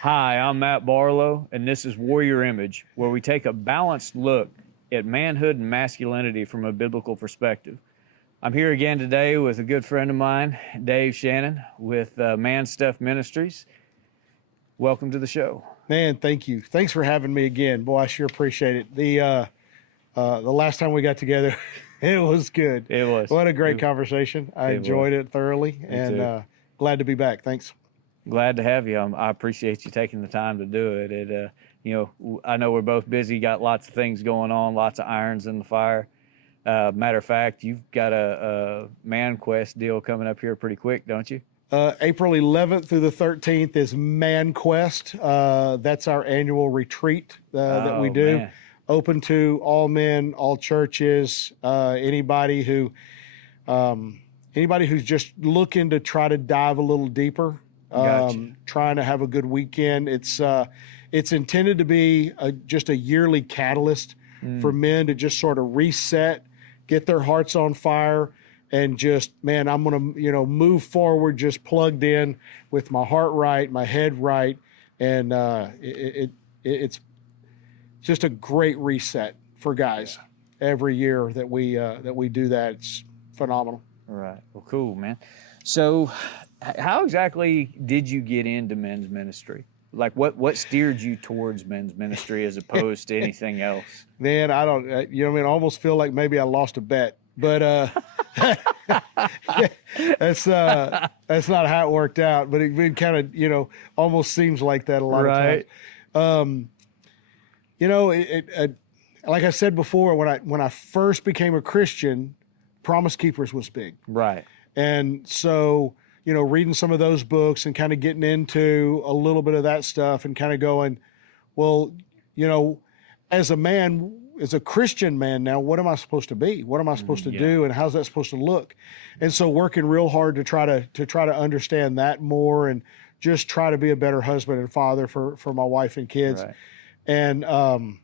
Hi, I'm Matt Barlow, and this is Warrior Image, where we take a balanced look at manhood and masculinity from a biblical perspective. I'm here again today with a good friend of mine, Dave Shannon, with Man Stuff Ministries. Welcome to the show. Man, thank you. Thanks for having me again. Boy, I sure appreciate it. The last time we got together, it was good. It was. What a great conversation. I enjoyed it thoroughly, and glad to be back. Thanks. Glad to have you. I appreciate you taking the time to do it. I know we're both busy, got lots of things going on, lots of irons in the fire. Matter of fact, you've got a Man Quest deal coming up here pretty quick, don't you? April 11th through the 13th is Man Quest. That's our annual retreat that we do. Man. Open to all men, all churches, anybody who's just looking to try to dive a little deeper, Gotcha. trying to have a good weekend. It's intended to be just a yearly catalyst for men to just sort of reset, get their hearts on fire, and just, man, I'm going to, move forward, just plugged in with my heart right, my head right. And it's just a great reset for guys every year that we do that. It's phenomenal. All right. Well, cool, man. So how exactly did you get into men's ministry? Like what steered you towards men's ministry as opposed to anything else? Man, I don't, I almost feel like maybe I lost a bet, but that's not how it worked out, but it kind of, almost seems like that a lot of times. Like I said before, when I first became a Christian, Promise Keepers was big. Right. And so, reading some of those books and kind of getting into a little bit of that stuff and kind of going, well, as a man, as a Christian man now, what am I supposed to be? What am I supposed to do? And how's that supposed to look? And so working real hard to try to understand that more and just try to be a better husband and father for my wife and kids. Right. And, and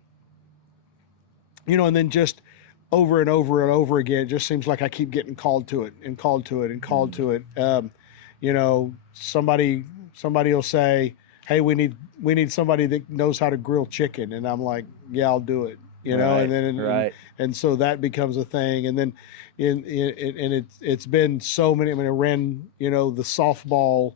then just over and over and over again, it just seems like I keep getting called to it and called to it and called to it. Somebody will say, hey, we need somebody that knows how to grill chicken. And I'm like, yeah, I'll do it. Right, and then, and so that becomes a thing. And then it's been so many, I ran, the softball,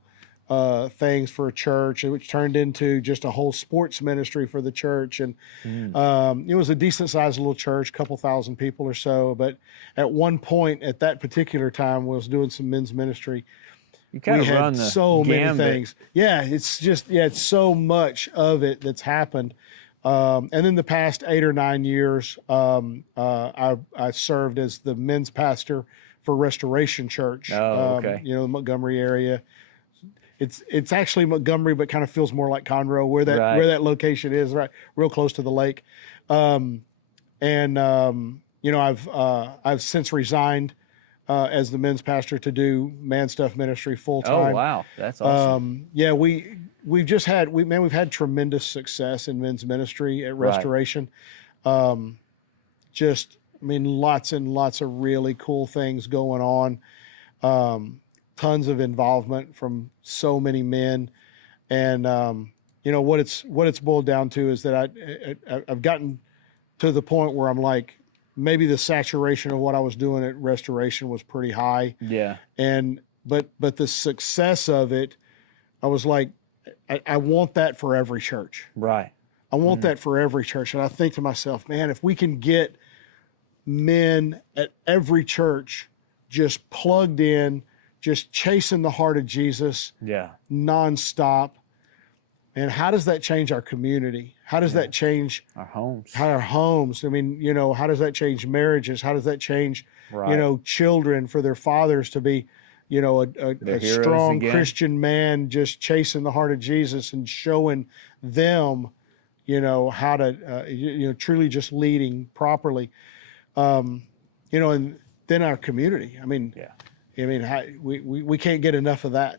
things for a church, which turned into just a whole sports ministry for the church. And it was a decent sized little church, couple thousand people or so. But at one point at that particular time was doing some men's ministry. You kind of run the so many gambit. things. Yeah, it's so much of it that's happened. And then the past 8 or 9 years, I served as the men's pastor for Restoration Church. Oh, okay. The Montgomery area. It's actually Montgomery, but kind of feels more like Conroe, where that location is, right, real close to the lake. I've since resigned as the men's pastor to do Man Stuff Ministry full time. Oh wow, that's awesome. We've had tremendous success in men's ministry at Restoration. Lots and lots of really cool things going on. Tons of involvement from so many men, and what it's boiled down to is that I've gotten to the point where I'm like, maybe the saturation of what I was doing at Restoration was pretty high. Yeah. But the success of it, I was like, I want that for every church. Right. I want that for every church. And I think to myself, man, if we can get men at every church just plugged in, just chasing the heart of Jesus nonstop. And how does that change our community? How does that change our homes? How does that change marriages? How does that change, children for their fathers to be, a strong Christian man just chasing the heart of Jesus and showing them, how to, truly just leading properly. And then our community. We can't get enough of that.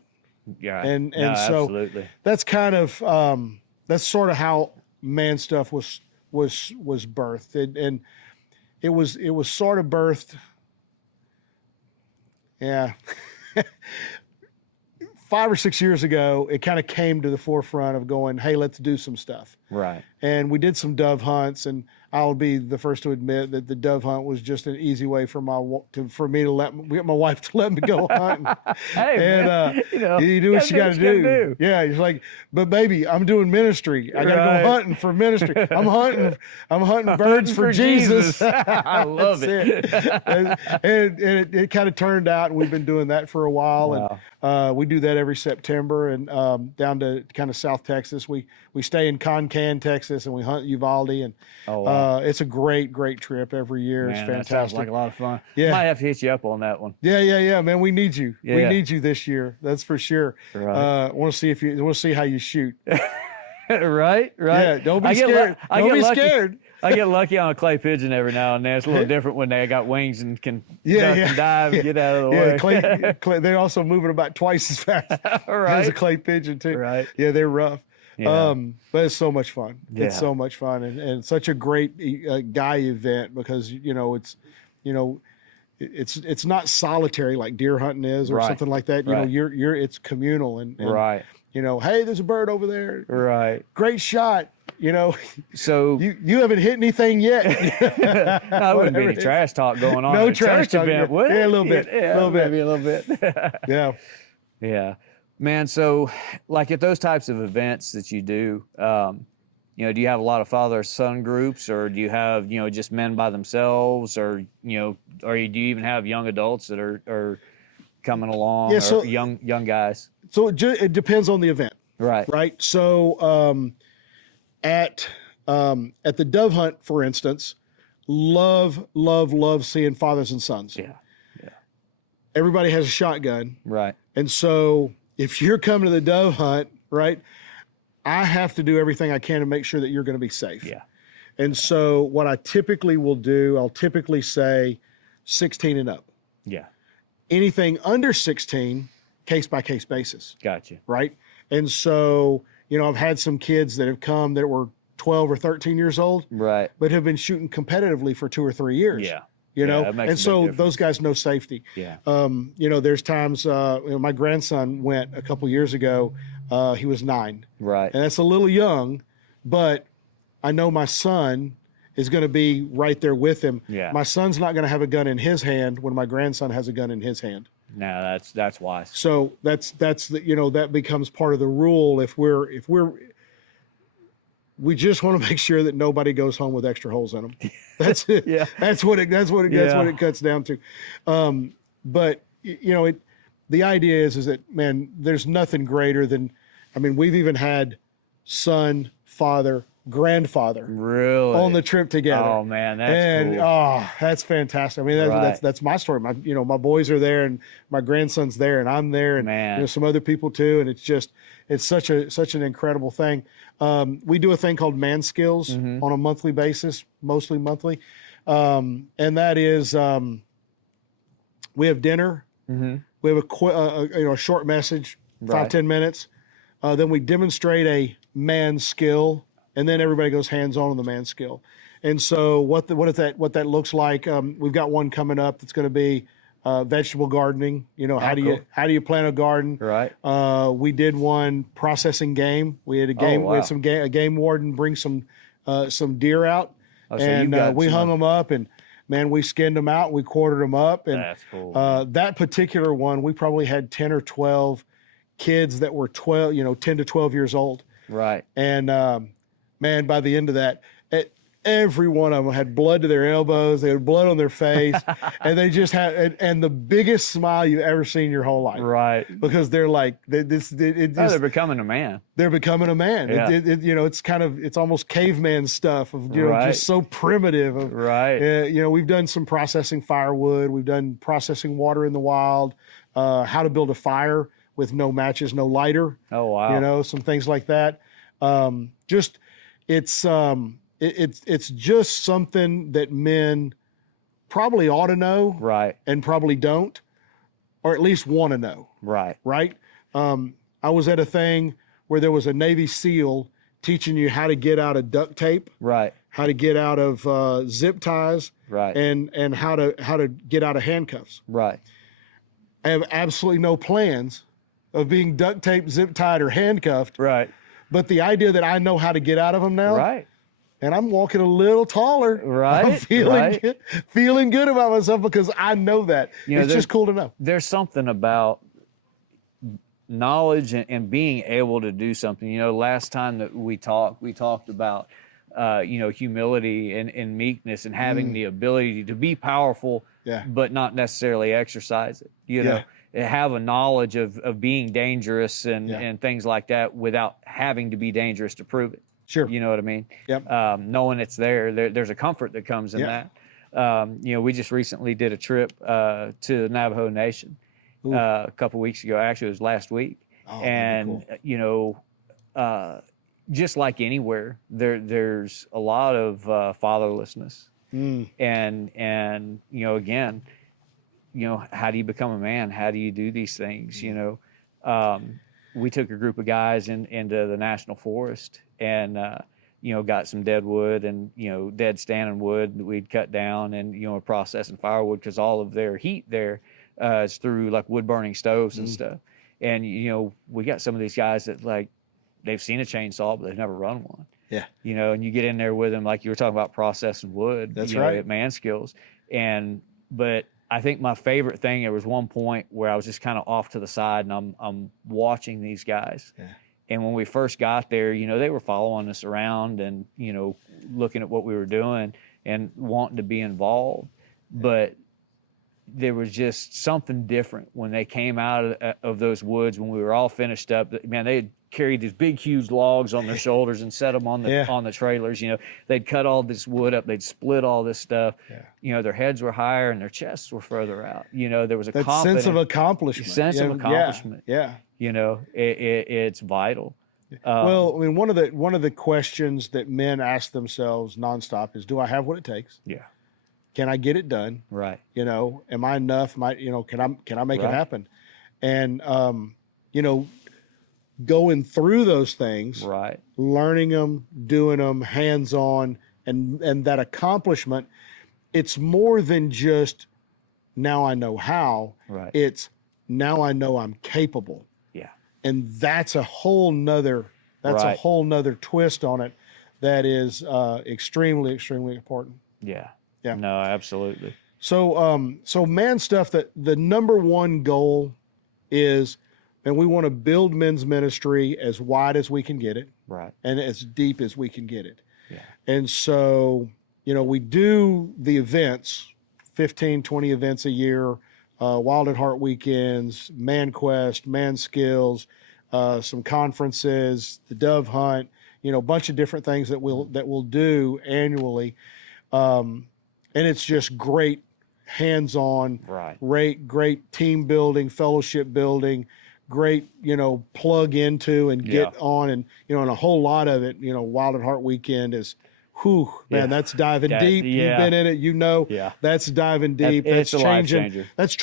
Yeah. And so absolutely. that's kind of, that's sort of how Man Stuff was birthed. And it was sort of birthed. Yeah. 5 or 6 years ago, it kind of came to the forefront of going, hey, let's do some stuff. Right. And we did some dove hunts, and I'll be the first to admit that the dove hunt was just an easy way for me to get my wife to let me go hunting. Hey, and man, you do what you got to do. Yeah, it's like, but baby, I'm doing ministry. I got to go hunting for ministry. I'm hunting birds for Jesus. I love it. and it kind of turned out, and we've been doing that for a while. Wow. And we do that every September, and down to kind of South Texas. We stay in Concan, Texas, and we hunt Uvalde, and it's a great trip every year. Man, it's fantastic. That sounds like a lot of fun. Yeah. Might have to hit you up on that one. Yeah, man. We need you. Yeah. We need you this year. That's for sure. Right. Want to see how you shoot. right. Yeah. Don't be scared. Don't be scared. I get lucky on a clay pigeon every now and then. It's a little different when they got wings and can duck and dive and get out of the way. Clay, they're also moving about twice as fast as a clay pigeon too. Right. Yeah, they're rough. Yeah. But it's so much fun. Yeah. It's so much fun, and such a great guy event, because it's not solitary like deer hunting is or something like that. It's communal, and right. Hey, there's a bird over there. Right. Great shot. So you haven't hit anything yet. No, wouldn't be any trash talk going on. No trash talk. Event, would it? Yeah, a little bit. Maybe a little bit. Yeah. Yeah. Man, so like at those types of events that you do, do you have a lot of father-son groups, or do you have, just men by themselves, or, do you even have young adults that are coming along, or young guys? So it depends on the event. Right. Right. So at the dove hunt, for instance, love seeing fathers and sons. Yeah. Everybody has a shotgun. Right. And so if you're coming to the dove hunt, right, I have to do everything I can to make sure that you're going to be safe. Yeah. And so what I typically will do, I'll typically say 16 and up. Yeah. Anything under 16, case by case basis. Gotcha. Right. And so, I've had some kids that have come that were 12 or 13 years old, right, but have been shooting competitively for 2 or 3 years. Yeah. And so those guys know safety. Yeah. There's times, my grandson went a couple years ago. He was 9. Right. And that's a little young, but I know my son is going to be right there with him. Yeah. My son's not going to have a gun in his hand when my grandson has a gun in his hand. No, that's wise. So that's that becomes part of the rule. We just want to make sure that nobody goes home with extra holes in them. That's it. Yeah. That's what it cuts down to. But the idea is that, man, there's nothing greater than, we've even had son, father, grandfather really on the trip together. Oh man, that's cool. That's fantastic. Right. That's my story. My boys are there, and my grandson's there, and I'm there, and man, some other people too. And it's such an incredible thing. We do a thing called Man Skills on a monthly basis, mostly monthly, and that is we have dinner. We have a short message, 5-10 minutes. Then we demonstrate a man skill. And then everybody goes hands-on on the man skill. And so what that looks like, we've got one coming up that's going to be vegetable gardening. How do you plant a garden? Right. We did one processing game. We had a game. Oh, wow. We had a game warden bring some deer out, so we hung them up, and man, we skinned them out. We quartered them up, and that's cool. that particular one, we probably had 10 or 12 kids that were 10 to 12 years old. Right. And man, by the end of that, every one of them had blood to their elbows. They had blood on their face, and they just had and the biggest smile you've ever seen your whole life. Right. Because they're like they're becoming a man. They're becoming a man. Yeah. It's almost caveman stuff of right. just so primitive. Right. We've done some processing firewood. We've done processing water in the wild. How to build a fire with no matches, no lighter. Oh wow. Some things like that. It's just something that men probably ought to know, right, and probably don't, or at least want to know, right. I was at a thing where there was a Navy SEAL teaching you how to get out of duct tape, right, how to get out of zip ties, right, and how to get out of handcuffs. Right. I have absolutely no plans of being duct taped, zip tied, or handcuffed, Right. but the idea that I know how to get out of them now, Right. and I'm walking a little taller. I'm Right. feeling Right. feeling good about myself because I know that. You know, It's just cool to know. There's something about knowledge and being able to do something. You know, last time that we talked about, humility and meekness and having the ability to be powerful, Yeah. but not necessarily exercise it. You know, have a knowledge of being dangerous and things like that without having to be dangerous to prove it. Sure. You know what I mean? Yep. Knowing it's there's a comfort that comes in that. We just recently did a trip to the Navajo Nation a couple weeks ago. Actually, it was last week. Oh, And, cool. Just like anywhere, there's a lot of fatherlessness. And again, how do you become a man? How do you do these things? We took a group of guys into the national forest and got some dead wood and dead standing wood that we'd cut down and processing firewood because all of their heat there is through like wood burning stoves and stuff. And we got some of these guys that like they've seen a chainsaw but they've never run one. Yeah. And you get in there with them like you were talking about processing wood. That's right. At man skills. But I think my favorite thing, there was one point where I was just kind of off to the side and I'm watching these guys. Yeah. And when we first got there, they were following us around and, looking at what we were doing and wanting to be involved. But there was just something different when they came out of those woods when we were all finished up. Man, they had carried these big, huge logs on their shoulders and set them on the trailers. They'd cut all this wood up. They'd split all this stuff. Yeah. Their heads were higher and their chests were further out. There was a sense of accomplishment. Sense of accomplishment. Yeah. It's vital. Well, I mean, one of the questions that men ask themselves nonstop is, do I have what it takes? Yeah. Can I get it done? Right. Am I enough? Can I make it happen? And, going through those things, right, learning them, doing them, hands-on, and that accomplishment, it's more than just now I know how. Right. It's now I know I'm capable. Yeah. And that's a whole nother twist on it that is extremely, extremely important. Yeah. Yeah. No, absolutely. So man stuff, that the number one goal is, and we want to build men's ministry as wide as we can get it. Right. And as deep as we can get it. Yeah. And so, we do the events, 15, 20 events a year, Wild at Heart weekends, Man Quest, Man Skills, some conferences, the Dove Hunt, a bunch of different things that we'll do annually. And it's just great hands-on, right, great team building, fellowship building, great, plug into and get on. And, and a whole lot of it, Wild at Heart weekend is, man, that's diving deep. You've been in it, that's diving deep. It's that's a changing. Life changer. That's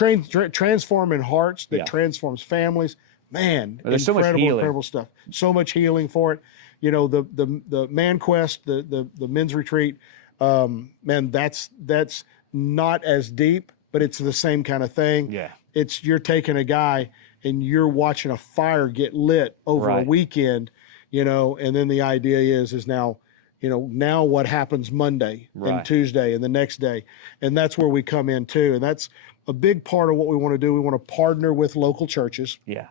transforming hearts, that transforms families. Man, there's incredible stuff. So much healing for it. The Man Quest, the men's retreat, man, that's not as deep, but it's the same kind of thing. Yeah. It's you're taking a guy and you're watching a fire get lit over a weekend, and then the idea is now, now what happens Monday and Tuesday and the next day. And that's where we come in too. And that's a big part of what we want to do. We want to partner with local churches. Yeah.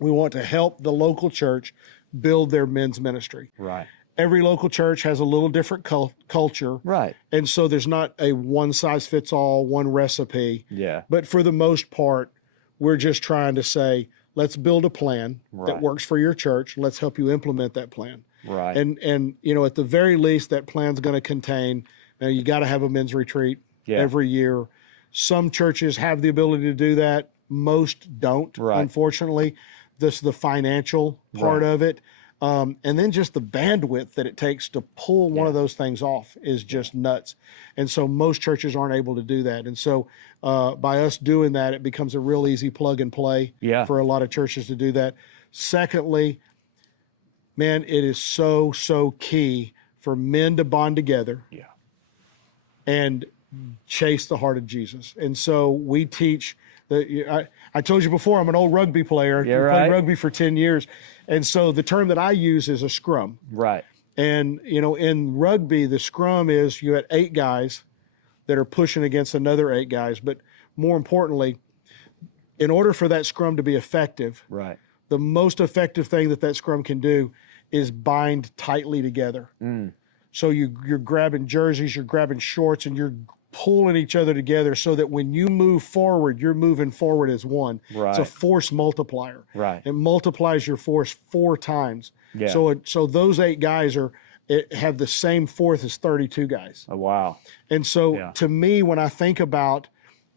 We want to help the local church build their men's ministry. Right. Every local church has a little different culture. Right. And so there's not a one size fits all, one recipe. Yeah. But for the most part, we're just trying to say, let's build a plan that works for your church. Let's help you implement that plan. Right. And at the very least, that plan's going to contain, you got to have a men's retreat every year. Some churches have the ability to do that. Most don't, unfortunately. This is the financial part of it. And then just the bandwidth that it takes to pull one of those things off is just nuts. And so most churches aren't able to do that. And so by us doing that, it becomes a real easy plug and play for a lot of churches to do that. Secondly, man, it is so, so key for men to bond together and chase the heart of Jesus. And so we teach I told you before, I'm an old rugby player. Yeah, I right. played rugby for 10 years. And so the term that I use is a scrum. Right. And, in rugby, the scrum is you had 8 guys that are pushing against another 8 guys. But more importantly, in order for that scrum to be effective, Right. the most effective thing that scrum can do is bind tightly together. So you're grabbing jerseys, you're grabbing shorts, and you're pulling each other together so that when you move forward, you're moving forward as one. Right. It's a force multiplier. Right. It multiplies your force 4 times. Yeah. So those 8 guys have the same force as 32 guys. Oh, wow. And so Yeah. to me, when I think about,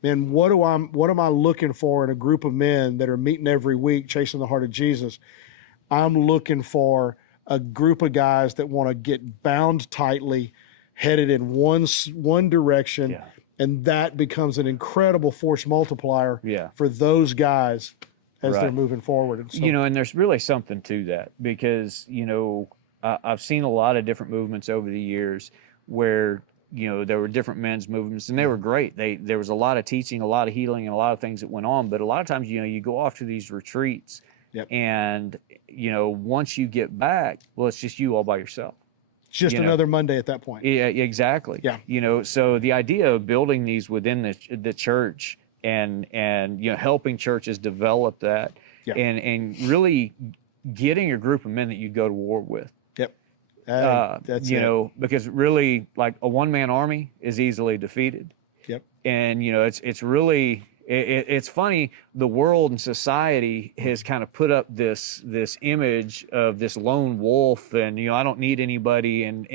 man, what am I looking for in a group of men that are meeting every week, chasing the heart of Jesus? I'm looking for a group of guys that want to get bound tightly, headed in one direction, Yeah. and that becomes an incredible force multiplier Yeah. for those guys as they're Right. moving forward. And so, And there's really something to that because, I've seen a lot of different movements over the years where, there were different men's movements and they were great. There was a lot of teaching, a lot of healing, and a lot of things that went on. But a lot of times, you go off to these retreats Yep. and, once you get back, well, it's just you all by yourself. it's just another Monday at that point. Yeah, exactly. Yeah. So the idea of building these within the church and helping churches develop that Yeah. and really getting a group of men that you go to war with. Yep. That's Because really, like, a one-man army is easily defeated. Yep. And it's really it's funny, the world and society has kind of put up this image of this lone wolf and I don't need anybody and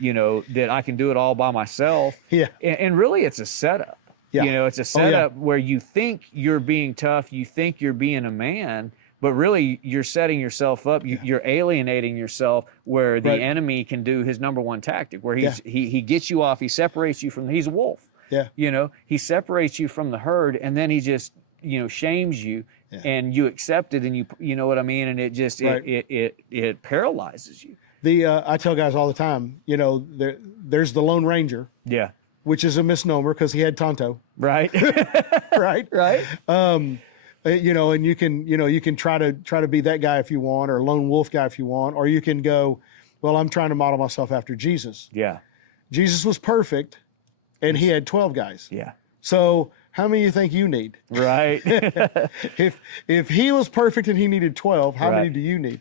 that I can do it all by myself. Yeah. And really it's a setup. Yeah. It's a setup where you think you're being tough, you think you're being a man, but really you're setting yourself up, you're alienating yourself where the Right. enemy can do his number one tactic where he gets you off, he separates you from, he's a wolf. Yeah. He separates you from the herd and then he just, shames you and you accept it and you know what I mean? And it just, Right. it paralyzes you. I tell guys all the time, there's the Lone Ranger, Yeah. which is a misnomer because he had Tonto, Right. right? Right. And you can try to be that guy if you want, or a lone wolf guy if you want, or you can go, well, I'm trying to model myself after Jesus. Yeah. Jesus was perfect, and he had 12 guys. Yeah. So how many do you think you need? Right. If he was perfect and he needed 12, how many Right. do you need?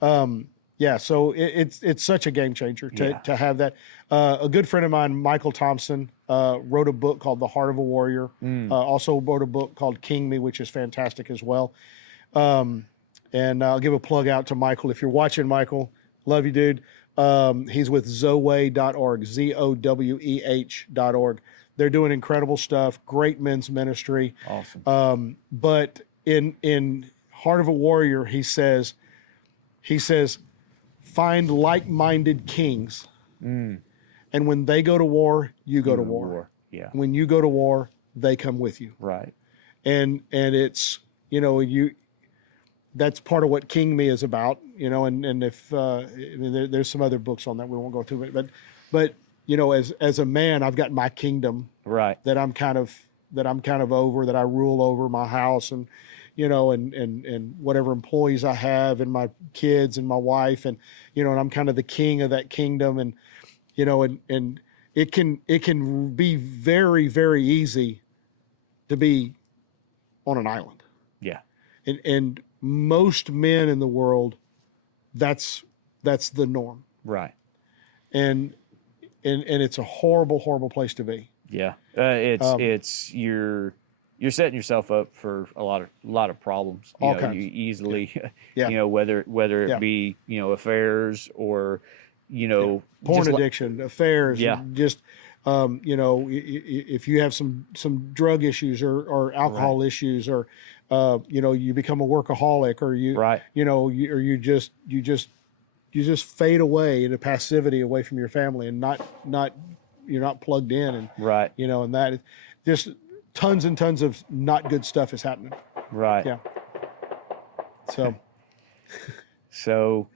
So it's such a game changer to have that. A good friend of mine, Michael Thompson, wrote a book called The Heart of a Warrior. Also wrote a book called King Me, which is fantastic as well. And I'll give a plug out to Michael. If you're watching, Michael, love you, dude. He's with Zoweh.org, ZOWEH.org. They're doing incredible stuff, great men's ministry. Awesome. But in Heart of a Warrior, he says, find like-minded kings. And when they go to war, you go to war. Yeah. When you go to war, they come with you. Right. And it's, that's part of what King Me is about, and if there's some other books on that we won't go through, but as a man, I've got my kingdom Right. that I'm kind of over, that I rule over my house and and whatever employees I have and my kids and my wife and and I'm kind of the king of that kingdom and and it can be very, very easy to be on an island. Yeah. And most men in the world, that's the norm. Right. And it's a horrible, horrible place to be. Yeah. It's you're setting yourself up for a lot of problems. All kinds. You easily, Yeah. whether it Yeah. be, affairs or, Porn just addiction, affairs, Yeah. just if you have some drug issues or alcohol issues or you become a workaholic or Right. you just fade away into passivity away from your family and you're not plugged in and Right. and that just tons and tons of not good stuff is happening. Right. Yeah. So So,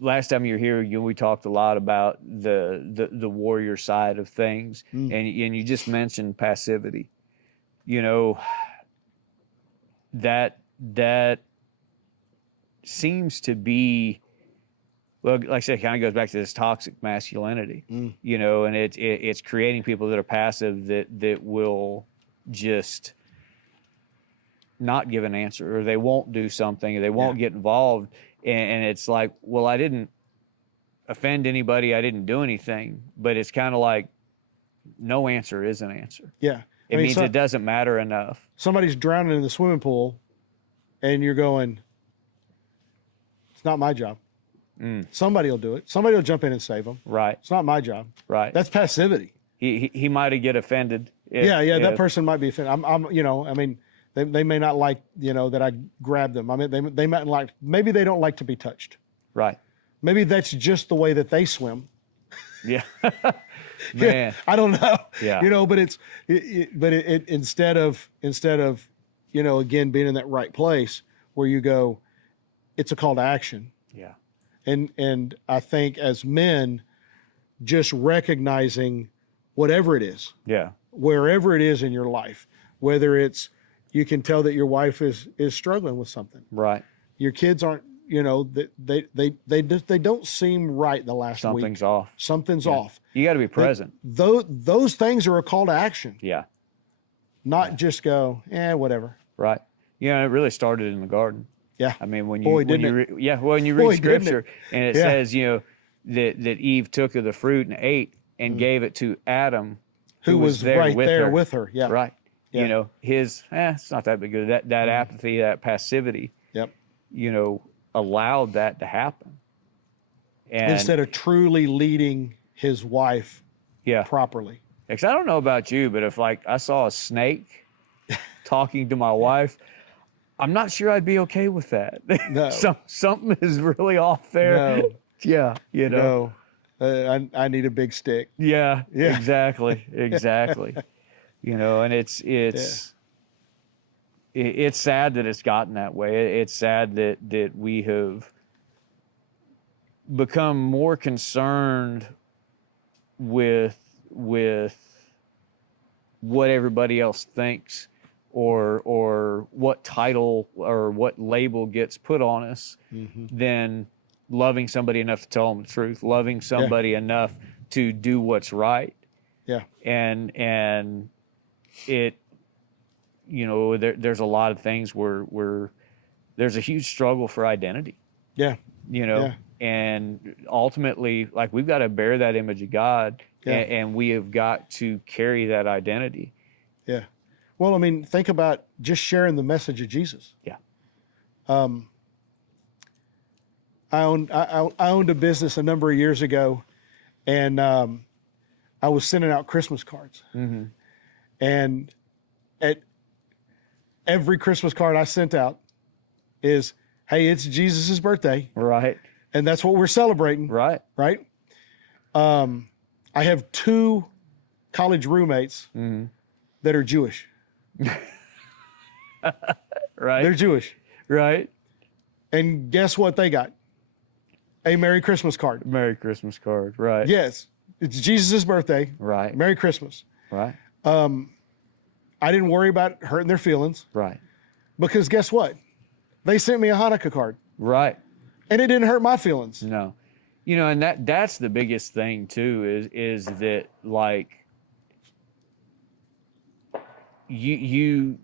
last time you were here, we talked a lot about the warrior side of things, and you just mentioned passivity. you know, that seems to be, well, like I said, it kind of goes back to this toxic masculinity, you know, and it's creating people that are passive that will just not give an answer, or they won't do something, or they won't get involved. And it's like, well, I didn't offend anybody. I didn't do anything, but it's kind of like no answer is an answer. Yeah. It means it doesn't matter enough. Somebody's drowning in the swimming pool and you're going, it's not my job. Somebody will do it. Somebody will jump in and save them. Right. It's not my job. Right. That's passivity. He might get offended. That person might be offended. I'm you know, I mean, they may not like, you know, that I grabbed them. I mean, they might like, maybe they don't like to be touched. Right. Maybe that's just the way that they swim. Yeah. Man. I don't know. Yeah. You know, but it instead of, you know, again, being in that right place where you go, it's a call to action. Yeah. And I think as men, just recognizing whatever it is, wherever it is in your life, whether it's, you can tell that your wife is struggling with something. Right. Your kids aren't, you know, they don't seem right the last week. Something's off. Something's off. You got to be present. Those things are a call to action. Yeah. Not just go, whatever. Right. You know, it really started in the garden. Yeah. I mean, when Boy, you read scripture and it says, you know, that Eve took of the fruit and ate and gave it to Adam, who was there right with there her. with her. Yeah. Right. Yeah. You know, it's not that big of that apathy, that passivity. Yep. You know, allowed that to happen. And instead of truly leading his wife properly. Because I don't know about you, but if like I saw a snake talking to my wife, I'm not sure I'd be okay with that. No. Something is really off there. No. Yeah, you know. No. I need a big stick. Yeah. Yeah. Exactly. You know, and it's sad that it's gotten that way. It's sad that we have become more concerned with what everybody else thinks, or what title or what label gets put on us, than loving somebody enough to tell them the truth, loving somebody enough to do what's right. Yeah. And it, you know, there's a lot of things where there's a huge struggle for identity. Yeah. You know, and ultimately, like, we've got to bear that image of God, and we have got to carry that identity. Yeah. Well, I mean, think about just sharing the message of Jesus. Yeah. I owned a business a number of years ago, and I was sending out Christmas cards. And at every Christmas card I sent out is, hey, it's Jesus's birthday. Right. And that's what we're celebrating. Right. Right. I have 2 college roommates that are Jewish. Right. They're Jewish. Right. And guess what they got? A Merry Christmas card. Merry Christmas card. Right. Yes. It's Jesus' birthday. Right. Merry Christmas. Right. I didn't worry about hurting their feelings. Right. Because guess what? They sent me a Hanukkah card. Right. And it didn't hurt my feelings. No. You know, and that's the biggest thing too, is that, like, you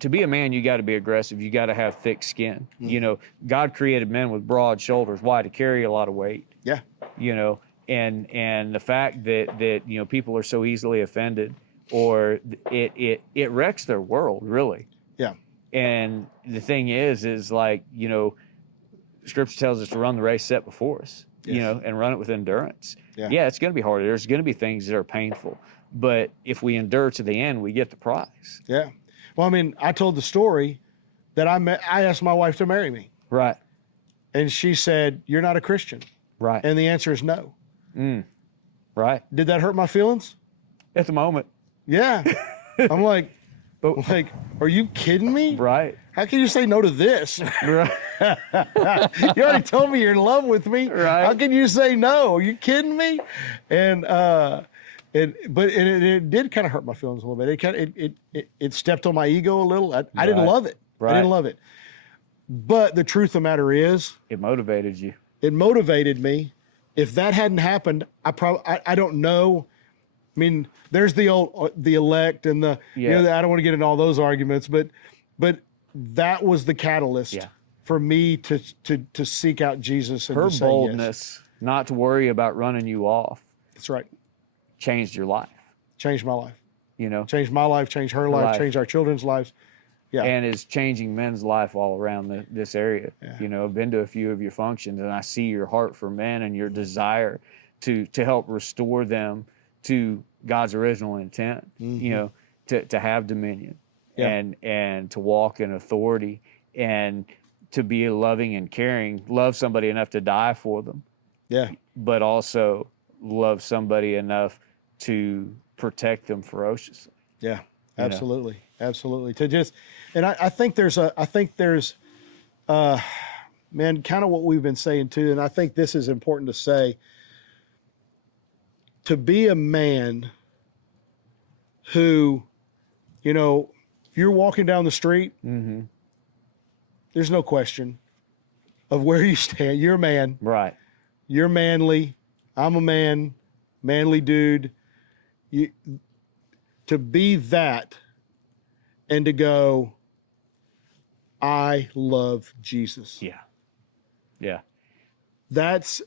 to be a man, you got to be aggressive. You got to have thick skin. You know, God created men with broad shoulders. Why? To carry a lot of weight. Yeah. You know, and the fact that you know, people are so easily offended, or it wrecks their world, really. Yeah. And the thing is like, you know, Scripture tells us to run the race set before us, you know, and run it with endurance. Yeah, it's going to be hard. There's going to be things that are painful, but if we endure to the end, we get the prize. Yeah. Well, I mean, I told the story that I asked my wife to marry me. Right. And she said, "You're not a Christian." Right. And the answer is no. Right. Did that hurt my feelings? At the moment. Yeah. I'm like, are you kidding me? Right. How can you say no to this? Right. You already told me you're in love with me. Right. How can you say no? Are you kidding me? And It did kind of hurt my feelings a little bit. It stepped on my ego a little. I didn't Right. love it. I Right. didn't love it. But the truth of the matter is, It motivated you. it motivated me. If that hadn't happened, I don't know. I mean, there's the elect and the Yeah. I don't want to get into all those arguments, but that was the catalyst Yeah. for me to seek out Jesus and Her to say boldness yes. not to worry about running you off That's right. changed your life, Changed my life. you know, Changed my life. Changed her life. life. Changed our children's lives. Yeah. and is changing men's life all around this area. Yeah. You know, I've been to a few of your functions, and I see your heart for men and your desire to help restore them to God's original intent. You know, to have dominion, Yeah. and to walk in authority, and to be loving and caring, love somebody enough to die for them, Yeah. but also love somebody enough to protect them ferociously. Yeah. know? Absolutely. Absolutely. To just, and I think there's man, kind of what we've been saying too. And I think this is important to say, to be a man who, if you're walking down the street, Mm-hmm. there's no question of where you stand. You're a man. Right. You're manly. I'm a man, manly dude. To be that and to go, I love Jesus. Yeah. Yeah. That's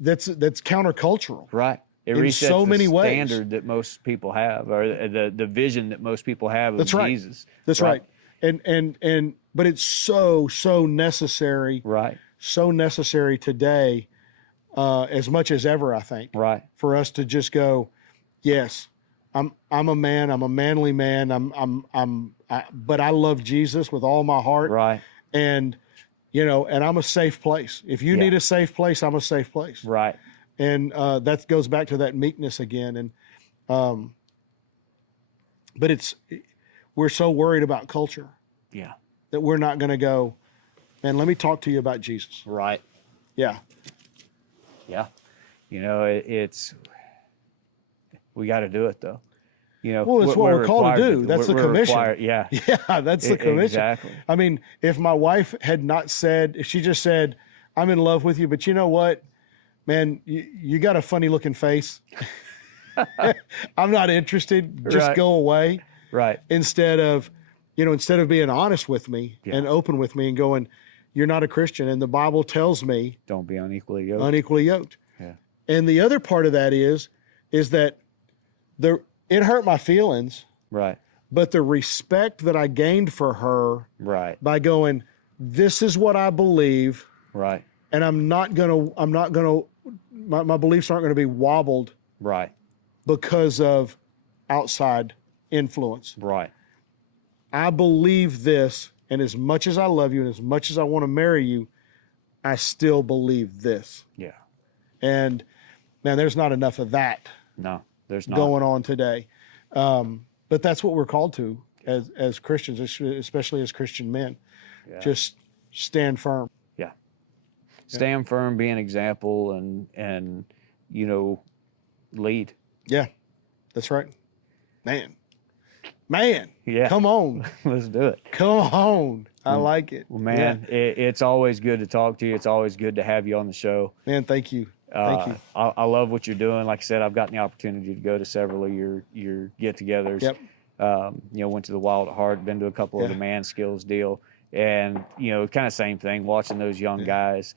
countercultural. Right. It In resets so the many ways. standard that most people have, or the vision that most people have of That's right. Jesus. That's right. And but it's so necessary. Right. So necessary today, as much as ever, I think. Right. For us to just go, yes, I'm a man. I'm a manly man. But I love Jesus with all my heart. Right. And and I'm a safe place. If you need a safe place, I'm a safe place. Right. And that goes back to that meekness again. And but we're so worried about culture Yeah. that we're not going to go, man, let me talk to you about Jesus. Right. Yeah. Yeah. We got to do it though. Well, it's what we're called to do. That's the commission. Yeah. Yeah, that's the commission. Exactly. I mean, if my wife had not said, if she just said, I'm in love with you, but you know what, man, you got a funny looking face. I'm not interested. Just Right. go away. Right. Instead of being honest with me and open with me and going, you're not a Christian. And the Bible tells me Don't be unequally yoked. unequally yoked. Yeah. And the other part of that is that it hurt my feelings, Right. but the respect that I gained for her Right. by going, this is what I believe, Right. and my beliefs aren't going to be wobbled Right. because of outside influence. Right. I believe this, and as much as I love you and as much as I want to marry you, I still believe this. Yeah. And man, there's not enough of that No, there's not. going on today. But that's what we're called to as Christians, especially as Christian men. Yeah. Just stand firm. Yeah. Stand firm, be an example, and lead. Yeah, that's right. Man, Yeah. come on. Let's do it. Come on. I like it. Well, man, it's always good to talk to you. It's always good to have you on the show. Man, thank you. Thank you. I love what you're doing. Like I said, I've gotten the opportunity to go to several of your get-togethers. Yep. Went to the Wild at Heart, been to a couple of the Man Skills deal, and kind of same thing. Watching those young guys,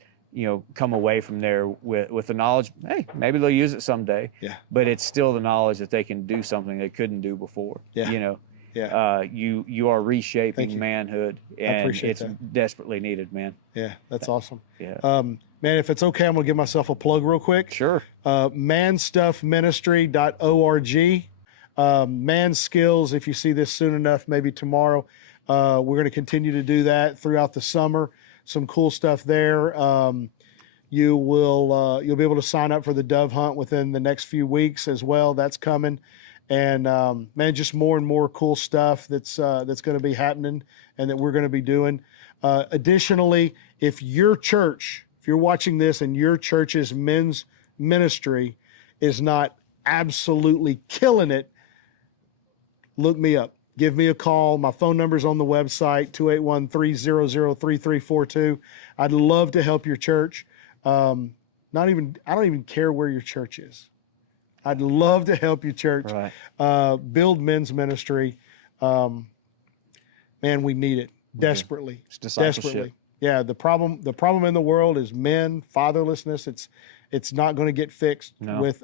come away from there with the knowledge. Hey, maybe they'll use it someday. Yeah. But it's still the knowledge that they can do something they couldn't do before. Yeah. Yeah. You are reshaping Thank you. manhood, and appreciate it's that. desperately needed, man. Yeah, that's awesome. Yeah. Man, if it's okay, I'm going to give myself a plug real quick. Sure. Manstuffministry.org. Man Skills, if you see this soon enough, maybe tomorrow, we're going to continue to do that throughout the summer. Some cool stuff there. You'll be able to sign up for the dove hunt within the next few weeks as well. That's coming. And man, just more and more cool stuff that's going to be happening and that we're going to be doing. Additionally, if you're watching this and your church's men's ministry is not absolutely killing it, look me up. Give me a call. My phone number's on the website, 281-300-3342. I'd love to help your church. I don't even care where your church is. I'd love to help your church build men's ministry. Man, we need it desperately. It's discipleship. Desperately. Yeah, the problem in the world is men, fatherlessness. It's not going to get fixed with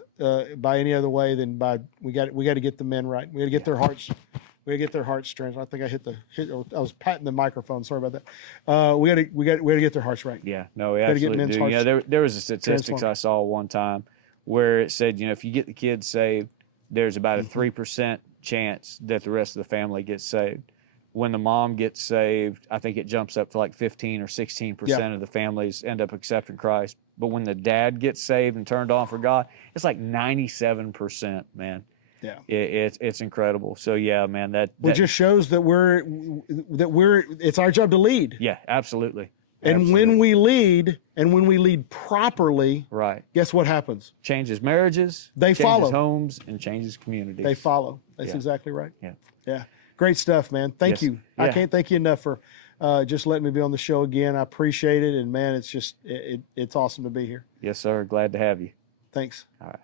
by any other way than by we got to get the men right. We got to get their hearts. We got to get their heartstrings. I think I I was patting the microphone. Sorry about that. We got to get their hearts right. Yeah, no, we absolutely do. There was a statistics I saw one time where it said, if you get the kids saved, there's about a 3% chance that the rest of the family gets saved. When the mom gets saved, I think it jumps up to like 15 or 16% of the families end up accepting Christ. But when the dad gets saved and turned on for God, it's like 97%, man. Yeah, it's incredible. So yeah, man, that just shows that it's our job to lead. Yeah, absolutely. And when we lead properly, guess what happens? Changes marriages, changes follow homes, and changes communities. They follow. That's exactly right. Yeah. Great stuff, man. Thank you. I can't thank you enough for just letting me be on the show again. I appreciate it, and man, it's just it's awesome to be here. Yes, sir. Glad to have you. Thanks. All right.